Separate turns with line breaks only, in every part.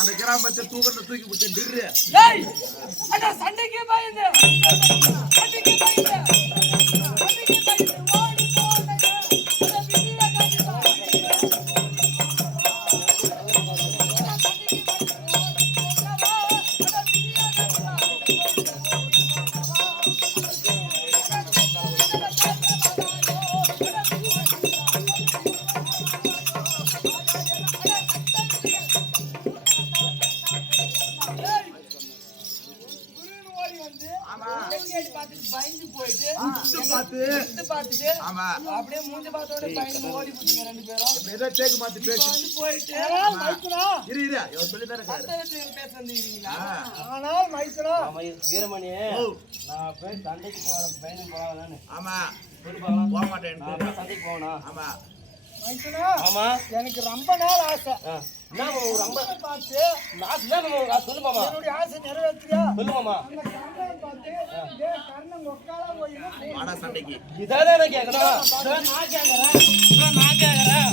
அந்த கிராமத்தை தூக்கத்தை தூக்கி விட்டு நிறு
சண்டைக்கு பயந்து. பார்த்துட்டு
ஆமா.
அப்படியே மூஞ்சி பார்த்தோட பயந்து ஓடி போட்டீங்க ரெண்டு பேரும்.
இப்ப ஏதோ தேக்கு மாத்தி பேசி.
வந்து போயிட்டு
இரு இரு. இவர் சொல்லி தானே இருக்காரு.
சந்தேகத்துக்கு பேச வந்துக்கிறீங்களா
ஆ.
ஆனால் மைத்துனா.
ஆமா, இது வீரமணி
ஓ,
நான் போய் சண்டைக்கு போற பையனும் போகலான்னு
ஆமா. போக மாட்டேன்
சண்டைக்கு போகணும்.
ஆமா.
மைத்துனா
ஆமா.
எனக்கு ரொம்ப நாள் ஆசை.
மாமா, ஒரு ரொம்ப
பார்த்து?
நான் சொல்லு மாமா.
என்னுடைய ஆசை நிறைவேற்றியா
சொல்லு மாமா. இதானே நான் கேட்கணும் நான் கேட்கறேன் நான் கேட்கறேன்.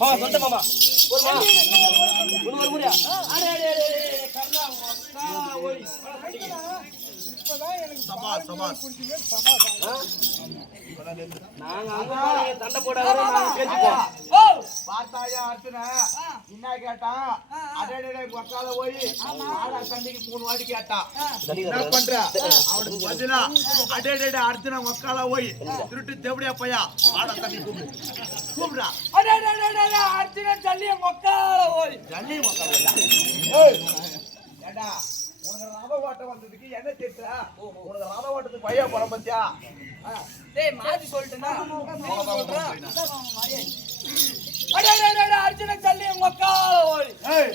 மாமா, சொல்லிட்டேன் மாமா. போதுமா? ஒண்ணு வர முடியா? அடே, டே, டே, டே, டே, கர்ணா, உங்க அக்கால சண்டை
ஓ
பார்த்தாயா அர்ச்சனை? என்ன கேட்டான் அடே டே, டே, உக்கால போய் வாடா சண்டைக்கு மூணு வாட்டி கேட்டான் என்ன பண்ற? அவனுக்கு பதிலா அடே டே, டே, அர்ச்சனை போய் திருட்டு தேவடியா பையா வாடா சண்டைக்கு கூப்பிடு. கூப்பிடா
அடே அடே அடே அடே அர்ஜுனன் தள்ளிய ஒக்கால ஓடி
உனக்கு ரவ ஓட்டம் வந்ததுக்கு என்ன திட்டுற உனக்கு ரவ ஓட்டத்துக்கு பையா படம் பத்தியா
டேய் மாத்தி சொல்லிட்டேனா? அடே அடே அடே, அடே அர்ஜுனன் தள்ளிய ஒக்கால ஓடி.
ஏய்.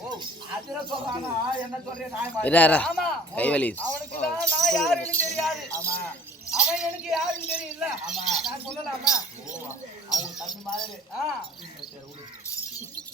ஓ அதுல சொல்றானா? என்ன சொல்றேன் நான்
இரா, இரா.
ஆமா.
கை வலி.
அவனுக்கு தான் நான் யாருன்னு தெரியாது.
ஆமா.
அவன் எனக்கு யாருன்னு தெரியல. ஆமா. நான் சொல்லலாமா?
அவன் தம்பி மாதிரி.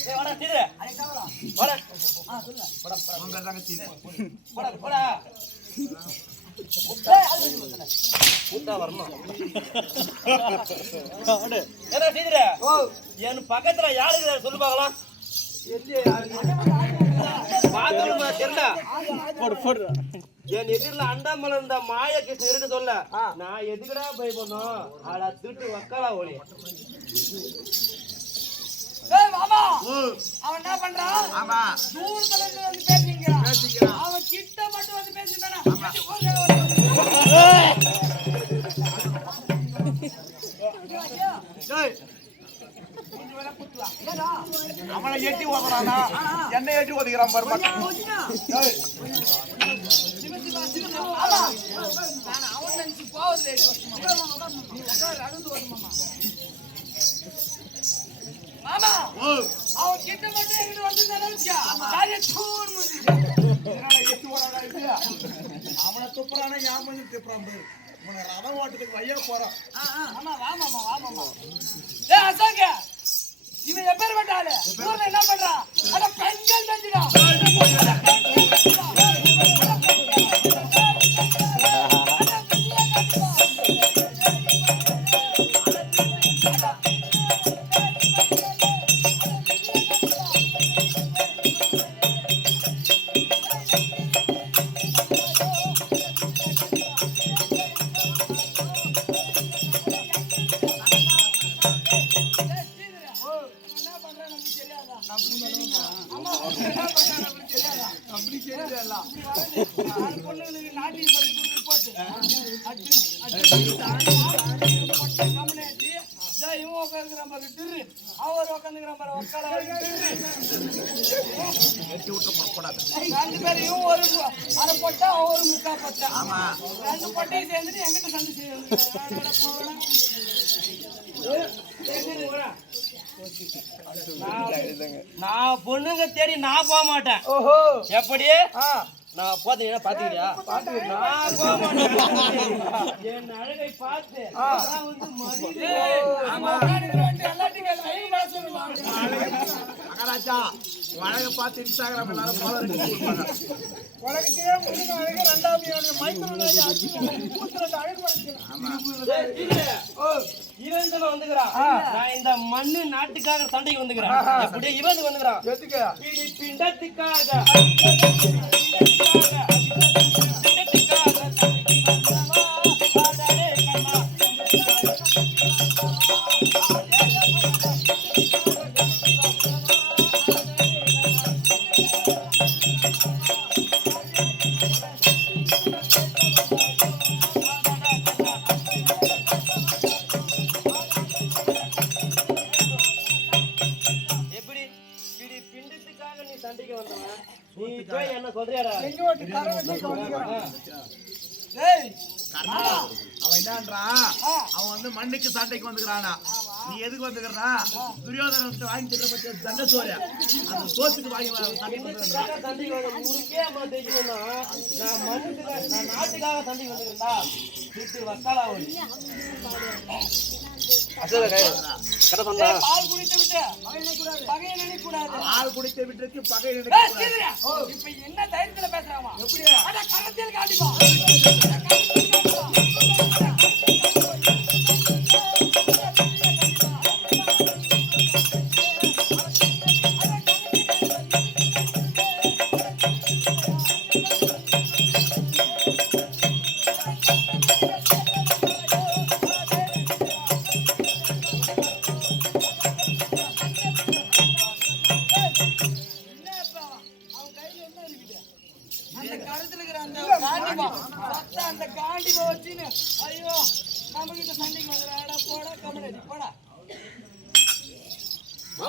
என் பக்கத்துல யாரு இருக்கிறாரு சொல்லு தெரியல. என் எதிரில அண்டாமல இருந்த மாய கிருஷ்ணன் இருக்கு சொல்ல. நான் எதுக்குடா பயப்படணும்? ஆடா திருட்டு வக்காலா ஓடி
ஏய் மாமா. அவன் என்ன பண்றான்
ஆமா.
தூரத்துல இருந்து வந்து பேசிக்கிறான்.
பேசிக்கிறான்.
அவன் கிட்ட மட்டும் வந்து பேசிட்டானா
அவனை எட்டி ஓதுறானா? என்ன எட்டி ஓதிக்கிறான் பாரு
அவனை
துப்புறானா என் பண்ணி துப்புறான் பாரு. உன்னை ரதம் ஓட்டத்துக்கு வையா போறான்.
ஆமா வா மாமா வா மாமா. டேய் அசோக இவன் எப்பேர் ஊர்ல என்ன பண்றான்?
எல்லாம்
ஆறு பொண்ணுங்களுக்கு நாட்டியம் சொல்லி போட்டு இவன் உட்காந்துக்கிறான் பாரு திரு அவர் உட்காந்துக்கிறான் பாரு உட்கால திரு
வெட்டி விட்டு
ஒரு அரை பொட்டா ஒரு முக்கா பொட்டா
ஆமா.
ரெண்டு பொட்டையும் சேர்ந்துட்டு எங்கிட்ட சண்டை செய்யணும்
நான் பொண்ணுங்க தேடி நான் போக மாட்டேன்.
ஓஹோ.
எப்படி? நான் போத்தீங்கன்னா பாத்துக்கிறியா? நான் போக மாட்டேன். என் அழகை பார்த்து வந்து
மகாராஜா அழக பார்த்து இன்ஸ்டாகிராம் எல்லாரும் ஃபாலோ பண்ணிருப்பாங்க
உலகத்திலே முன்னுக்கு அழகு ரெண்டாவது
தானே வந்துக்கிறான். நான் இந்த மண்ணு நாட்டுக்காக சண்டைக்கு வந்துக்கிறேன். எப்படியே இவனுக்கு வந்துக்கிறான்.
எதுக்கு?
பிடி பிண்டத்துக்காக
அவன் என்னன்றான் அவன் வந்து மண்ணுக்கு சண்டைக்கு வந்துக்கிறானா நீ எதுக்கு வந்துக்கிறா? துரியோதனத்தை வாங்கி திட்ட பத்தி தண்ட சோறு அந்த சோத்துக்கு வாங்கி வா- சண்டைக்கு வந்துக்கிறான்
நாட்டுக்காக சண்டைக்கு வந்து
பால் குடித்து விட்டு. பகையை நினைக்க கூடாது
ஆள் குடித்த விட்டுருக்கு பகை
ஏய்,
நினைக்க
சீதரா, இப்ப என்ன தைரியத்துல பேசுறாமா?
எப்படி
அட கரத்தில் காட்டிப்பா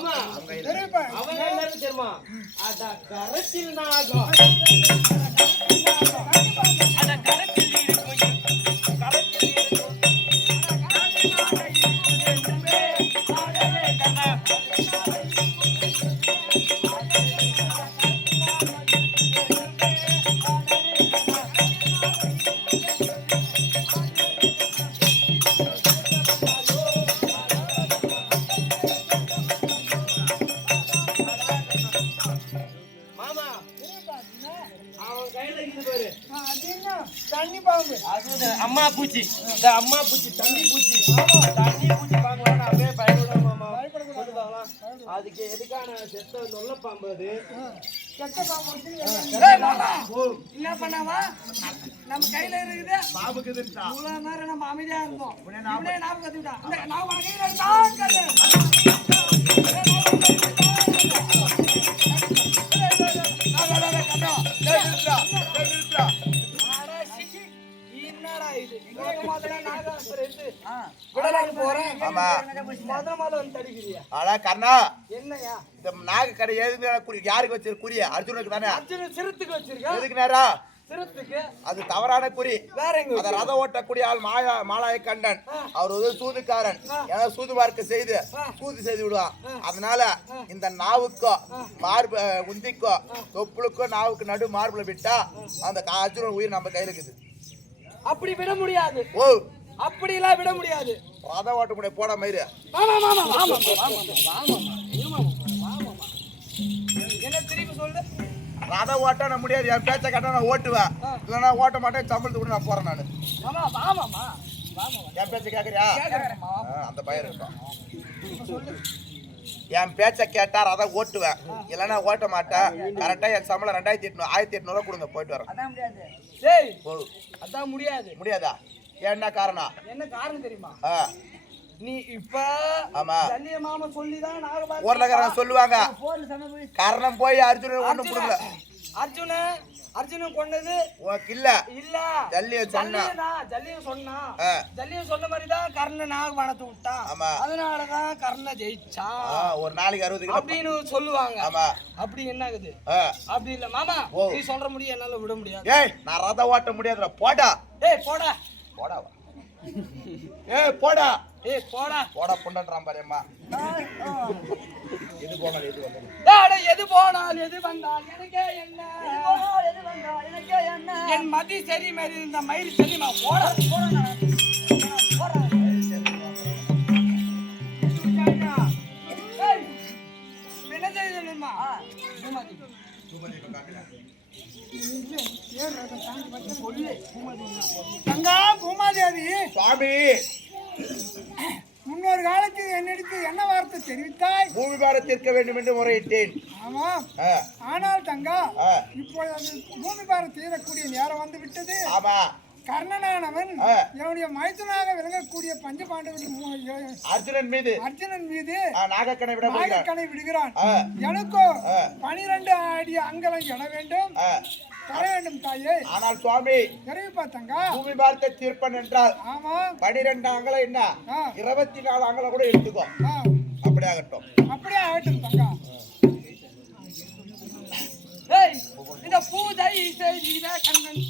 மாமா அவன் என்னன்னு தெரியுமா? அத கரத்தில் நாகம். அத கரத்தில் அம்மா பூச்சி. இந்த அம்மா பூச்சி தண்ணி பூச்சி. தண்ணி பூச்சி பார்க்கலாம் அப்படியே பார்க்கலாம். அதுக்கு எதுக்கான செத்த நொல்ல பாம்பு அது?
என்ன பண்ணாமா? நம்ம கையில இருக்குது.
இதுன்ட்டா
இவ்வளவு நேரம் நம்ம அமைதியா இருந்தோம்.
ஞாபகம் கர்ணா? இந்த நாக கடை எதுக்கு யாருக்கு வச்சிரு குறி அர்ஜுனுக்கு தானே?
அர்ஜுனன் சிறுத்துக்கு வச்சிருக்கா?
எதுக்கு நேரா? அது தவறான குறி அத ரதம் ஓட்டக்கூடிய ஆள் மாயா மாலாய கண்டன் அவர் வந்து சூதுக்காரன். ஏன்னா சூது மார்க்க செய்து சூது செய்து விடுவான். அதனால இந்த நாவுக்கோ மார்பு உந்திக்கோ தொப்புளுக்கோ நாவுக்கு நடு மார்புல விட்டா அந்த அர்ஜுனன் உயிர் நம்ம கையில இருக்குது.
அப்படி விட முடியாது
ஓ
அப்படி எல்லாம் விட முடியாது
ரதம் ஓட்டக்கூடிய போட மயிறு
ஆமா ஆமா ஆமா ஆமா என்ன திருப்பி சொல்லு
ரதம் ஓட்ட முடியாது என் பேச்ச கட்ட நான் ஓட்டுவேன் இல்லைன்னா ஓட்ட மாட்டேன் சம்பளத்துக்கு கூட நான் போறேன் நான்
ஆமா வாமாமா
என் பேச்ச கேக்குறியா அந்த பயம் இருக்கும் என் பேச்ச கேட்டா ரதம் ஓட்டுவேன் இல்லைன்னா ஓட்ட மாட்டேன் கரெக்டா என் சம்பளம் ரெண்டாயிரத்தி எட்நூறு ஆயிரத்தி எட்நூறுவா கொடுங்க போயிட்டு வரேன்
டேய்
ஓ
அதான் முடியாது.
முடியாதா? என்ன காரணம்?
என்ன காரணம் தெரியுமா? நீ இப்ப
ஆமா.
ஜல்லிய மாமா சொல்லிதான் நாகபாரதி
சொல்லுவாங்க. காரணம் போய் அர்ஜுனன் ஒண்ணும் கொடுக்கல
அர்ஜுன அர்ஜுனன் கொண்டது.
உனக்கு இல்ல.
இல்ல.
ஜல்லிய சொன்னா.
ஜல்லியனா? ஜல்லிய சொன்னா. ஜல்லிய சொன்ன மாதிரி தான் கர்ண நாகபானத்தை விட்டான்
ஆமா.
அதனாலதான் கர்ண ஜெயிச்சா.
ஆ, ஒரு நாளைக்கு அறுபது கிலோ
அப்படின்னு சொல்லுவாங்க.
ஆமா.
அப்படி என்ன ஆகுது. அப்படி இல்ல. மாமா. நீ சொல்ற முடியும் என்னால விட முடியாது.
ஏய் நான் ரத ஓட்ட முடியாதுடா. போடா.
ஏய் போடா.
போடா. ஏய் போடா.
ஏய் போடா
போடா வந்தது
ஏய், அட, எது போனால் எது வந்தால் எனக்கே என்ன என் மதி சரி மாதிரி இந்த மயிர் சரிமா போடா போடா ஏய், என்ன செய்யணுமா பூமாதி.
தங்கா பூமாதேவி
சுவாமி
முன்னொரு காலத்தில் என்னிடத்து என்ன வார்த்தை தெரிவித்தாய்?
பூமி பாரத்திற்க வேண்டும் என்று முறையிட்டேன்.
ஆமாம்
ஆ,
ஆனால் தங்கா இப்பொழுது பூமி பாரம் தீரக்கூடிய நேரம் வந்து விட்டது
ஆமா.
கர்ணனானவன். என்னுடைய மைத்துனாக விளங்கக்கூடிய பஞ்ச பாண்டவர்கள்
அர்ஜுனன் மீது.
அர்ஜுனன் மீது
நாகக்கணை விட
நாகக்கணை விடுகிறான். எனக்கோ. பனிரெண்டு அடி அங்கலம் என வேண்டும். தர வேண்டும் தாயே.
ஆனால் சுவாமி
தெரிவிப்பா தங்கா?
பூமி பாரத்தை தீர்ப்பன் என்றால்
ஆமா.
பனிரெண்டு அங்கலம் என்ன. இருபத்தி நாலு அங்கலம் கூட எடுத்துக்கோ.
ஆ.
அப்படி ஆகட்டும்
அப்படியே ஆகட்டும் தங்கா.
இந்த பூஜை செய்த கண்ணன்.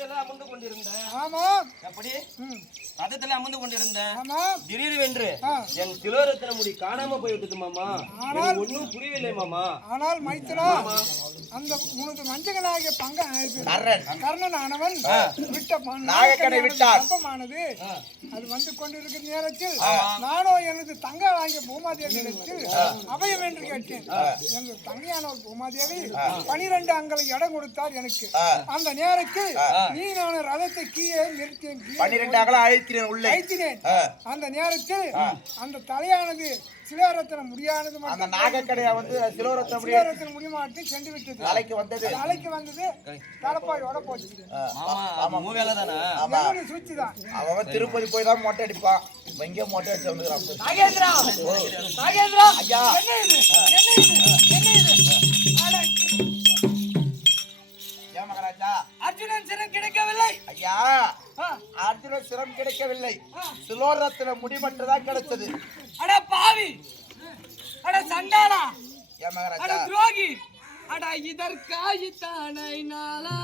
ரதத்துல அமர்ந்து கொண்டிருந்தேன்.
ஆமாம்.
எப்படி. ரதத்துல அமர்ந்து கொண்டிருந்தேன் திடீரென்று. என் திலோரத்தன முடி காணாம போய்விட்டது மாமா. எனக்கு ஒண்ணும் புரியவில்லை மாமா.
ஆனால் மைத்துனா அந்த உனது மஞ்சகனாகிய பங்க
கர்ணன்
ஆனவன் விட்ட
நாகக்கடை விட்டார்.
அது வந்து கொண்டிருக்கிற நேரத்தில் நானோ எனது தங்க வாங்கிய பூமாதேவியிடத்தில் அபயம் என்று கேட்டேன். எனது தங்கையானவர் பூமாதேவி பனிரெண்டு அங்களை இடம் கொடுத்தார் எனக்கு. அந்த நேரத்தில் நீ நான் ரதத்தை கீழே நிறுத்தேன் கீழே
பன்னிரெண்டு அகலம் அழைக்கிறேன் உள்ளே. ஆ.
அந்த நேரத்தில் அந்த தலையானது சிலாரத்தன முடியானது
அந்த நாகக்கடையை வந்து சிலோரத்தை முடிய
சிலாரத்தன முடிமாட்டி சென்று விட்டது.
நாளைக்கு வந்தது.
தலைக்கு வந்தது. தலைப்பாயோட போச்சு.
தானே
ஆமா.
தான்.
அவன் திருப்பதி போய் தான் மொட்டை அடிப்பான். இங்கே மொட்டை அடிச்சு வந்துக்கிறான்.
நாகேந்திரா! நாகேந்திரா!
ஐயா.
என்ன இது? என்ன இது? என்ன இது? அட,
ஏன் மகாராஜா?
அர்ஜுனன் சிறம் கிடைக்கவில்லை.
ஐயா. அர்ஜுன சிரம் கிடைக்கவில்லை. சிலோரத்துல முடி மட்டும் தான் கிடைச்சது.
அட பாவி. அட சண்டாளா.
ஏன்
அட
மகாராஜா
துரோகி. அட இதற்காய் தானை நாளா.